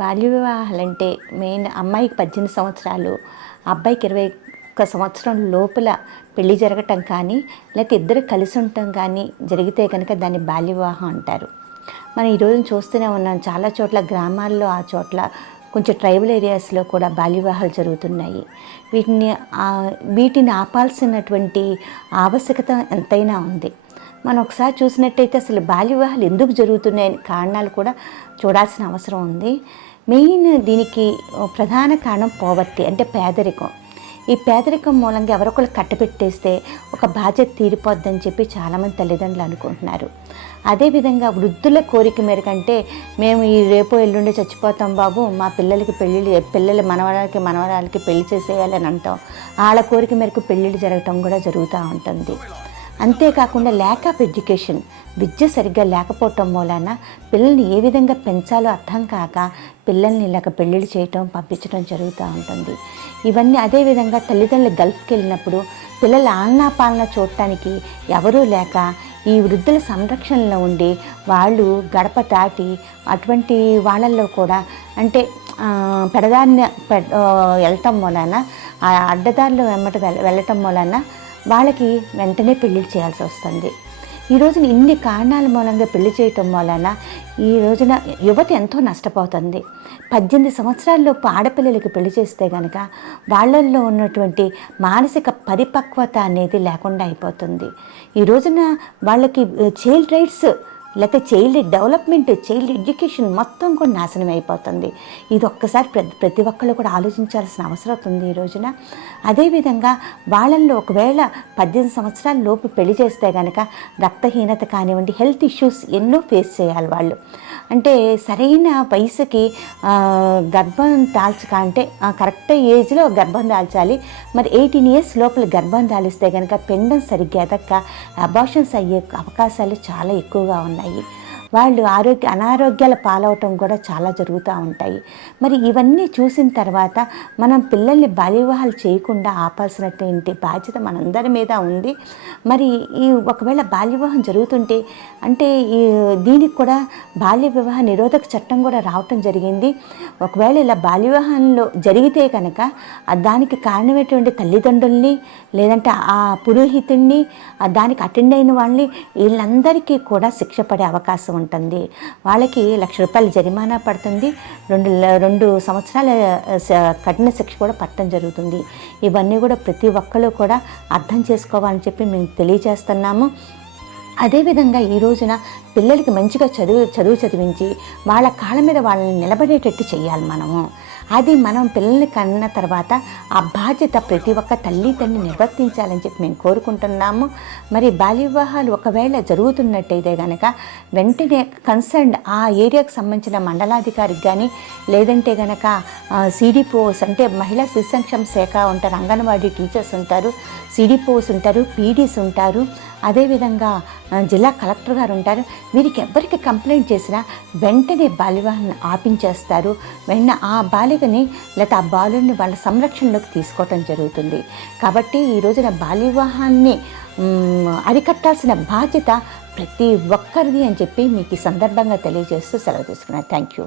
బాల్య వివాహాలంటే మెయిన్ అమ్మాయికి 18 సంవత్సరాలు, అబ్బాయికి 21 సంవత్సరం లోపల పెళ్లి జరగటం కానీ, లేకపోతే ఇద్దరు కలిసి ఉండటం కానీ జరిగితే కనుక దాన్ని బాల్య వివాహం అంటారు. మనం ఈరోజు చూస్తూనే ఉన్నాం, చాలా చోట్ల గ్రామాల్లో, ఆ చోట్ల కొంచెం ట్రైబల్ ఏరియాస్లో కూడా బాల్య వివాహాలు జరుగుతున్నాయి. వీటిని ఆపాల్సినటువంటి ఆవశ్యకత ఎంతైనా ఉంది. మనం ఒకసారి చూసినట్టయితే అసలు బాల్య వివాహాలు ఎందుకు జరుగుతున్నాయని కారణాలు కూడా చూడాల్సిన అవసరం ఉంది. మెయిన్ దీనికి ప్రధాన కారణం పోవర్టీ, అంటే పేదరికం. ఈ పేదరికం మూలంగా ఎవరొకరు కట్టపెట్టేస్తే ఒక బాధ్యత తీరిపోద్దని చెప్పి చాలామంది తల్లిదండ్రులు అనుకుంటున్నారు. అదేవిధంగా వృద్ధుల కోరిక మేరకంటే మేము ఈ రేపో ఎల్లుండి చచ్చిపోతాం బాబు, మా పిల్లల మనవరాలకి పెళ్లి చేసేయాలని అంటాం. వాళ్ళ కోరిక మేరకు పెళ్ళిళ్ళు జరగటం కూడా జరుగుతూ ఉంటుంది. అంతేకాకుండా ల్యాక్ ఆఫ్ ఎడ్యుకేషన్, విద్య సరిగ్గా లేకపోవటం మూలాన పిల్లల్ని ఏ విధంగా పెంచాలో అర్థం కాక పిల్లల్ని ఇలాగ పెళ్ళిళ్ళు చేయటం, పంపించడం జరుగుతూ ఉంటుంది. ఇవన్నీ అదేవిధంగా తల్లిదండ్రులు గల్ఫ్కి వెళ్ళినప్పుడు పిల్లల ఆలనా పాలన చూడటానికి ఎవరూ లేక ఈ వృద్ధుల సంరక్షణలో ఉండి వాళ్ళు గడప దాటి అటువంటి వాళ్ళల్లో కూడా అంటే పెడదారిని వెళ్ళటం మూలాన, ఆ అడ్డదారిలో వెళ్ళటం మూలాన వాళ్ళకి వెంటనే పెళ్ళిళ్ళు చేయాల్సి వస్తుంది. ఈ రోజున ఇన్ని కారణాల మూలంగా పెళ్లి చేయటం వలన ఈ రోజున యువత ఎంతో నష్టపోతుంది. 18 సంవత్సరాల్లోపు ఆడపిల్లలకి పెళ్లి చేస్తే కనుక వాళ్ళల్లో ఉన్నటువంటి మానసిక పరిపక్వత అనేది లేకుండా అయిపోతుంది. ఈ రోజున వాళ్ళకి చైల్డ్ రైట్స్, లేకపోతే చైల్డ్ డెవలప్మెంట్, చైల్డ్ ఎడ్యుకేషన్ మొత్తం కూడా నాశనం అయిపోతుంది. ఇది ఒక్కసారి ప్రతి ఒక్కళ్ళు కూడా ఆలోచించాల్సిన అవసరం ఉంది ఈ రోజున. అదేవిధంగా వాళ్ళల్లో ఒకవేళ 18 సంవత్సరాల లోపు పెళ్లి చేస్తే కనుక రక్తహీనత కానివ్వండి, హెల్త్ ఇష్యూస్ ఎన్నో ఫేస్ చేయాలి వాళ్ళు. అంటే సరైన వయసుకి గర్భం అంటే కరెక్ట్ ఏజ్లో గర్భం దాల్చాలి. మరి 18 years లోపల గర్భం దాలిస్తే కనుక పిండం సరిగ్గా ఎదక్క అబార్షన్స్ అయ్యే అవకాశాలు చాలా ఎక్కువగా ఉన్నాయి. వాళ్ళు అనారోగ్యాల పాలవటం కూడా చాలా జరుగుతూ ఉంటాయి. మరి ఇవన్నీ చూసిన తర్వాత మనం పిల్లల్ని బాల్య వివాహాలు చేయకుండా ఆపాల్సినటువంటి బాధ్యత మనందరి మీద ఉంది. మరి ఒకవేళ బాల్య వివాహం జరుగుతుంటే అంటే దీనికి కూడా బాల్య వివాహ నిరోధక చట్టం కూడా రావటం జరిగింది. ఒకవేళ ఇలా బాల్య వివాహంలో జరిగితే కనుక దానికి కారణమైనటువంటి తల్లిదండ్రుల్ని, లేదంటే ఆ పురోహితుడిని, దానికి అటెండ్ అయిన వాళ్ళని, వీళ్ళందరికీ కూడా శిక్ష పడే అవకాశం ఉంటుంది. వాళ్ళకి ₹1,00,000 జరిమానా పడుతుంది, 2 సంవత్సరాల కఠిన శిక్ష కూడా పట్టడం జరుగుతుంది. ఇవన్నీ కూడా ప్రతి ఒక్కరు కూడా అర్థం చేసుకోవాలని చెప్పి మేము తెలియజేస్తున్నాము. అదేవిధంగా ఈ రోజున పిల్లలకి మంచిగా చదువు చదివించి వాళ్ళ కాళ్ళ మీద వాళ్ళని నిలబడేటట్టు చేయాలి మనము. అది మనం పిల్లల్ని కన్న తర్వాత ఆ బాధ్యత ప్రతి ఒక్క తండ్రి నిర్వర్తించాలని చెప్పి మేము కోరుకుంటున్నాము. మరి బాల్య వివాహాలు ఒకవేళ జరుగుతున్నట్టయితే కనుక వెంటనే కన్సర్న్ ఆ ఏరియాకు సంబంధించిన మండలాధికారికి కానీ, లేదంటే కనుక సిడిపిఓస్ అంటే మహిళా శిశు సంక్షేమ శాఖ ఉంటారు, అంగన్వాడీ టీచర్స్ ఉంటారు, సిడిపిఓస్ ఉంటారు, పీడీస్ ఉంటారు, అదేవిధంగా జిల్లా కలెక్టర్ గారు ఉంటారు. వీరికి ఎవరికి కంప్లైంట్ చేసినా వెంటనే బాల్య వివాహాన్ని ఆపించేస్తారు. వెంటనే ఆ బాలికని లేకపోతే ఆ బాలుని వాళ్ళ సంరక్షణలోకి తీసుకోవటం జరుగుతుంది. కాబట్టి ఈ రోజున బాల్య వివాహాన్ని అరికట్టాల్సిన బాధ్యత ప్రతి ఒక్కరిది అని చెప్పి మీకు ఈ సందర్భంగా తెలియజేస్తూ సెలవు తీసుకున్నాను. Thank you.